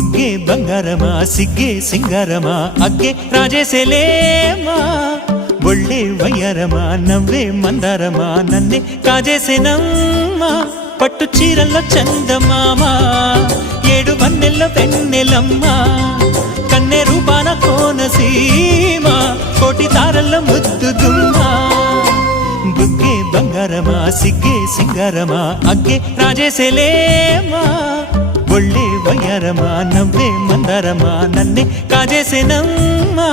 బుగ్గే బంగారమా సిగ్గే సింగారమా అగ్గే రాజేసేలేమా ఒళ్ళే వయ్యారమా నవ్వే మందారమా నన్నే కాజేసేనమ్మా పట్టు చీరల్లో చందమామా ఏడు వన్నెల్లో వెన్నెలమ్మా కన్నె రూపాన కోనసీమ కోటి తారల్లో ముద్దుగుమ్మా బుగ్గే బంగారమా సిగ్గే సింగారమా అగ్గే రాజేసేలేమా ఒళ్ళే వయ్యారమా నవ్వే మందారమా నన్నే కాజేసేనమ్మా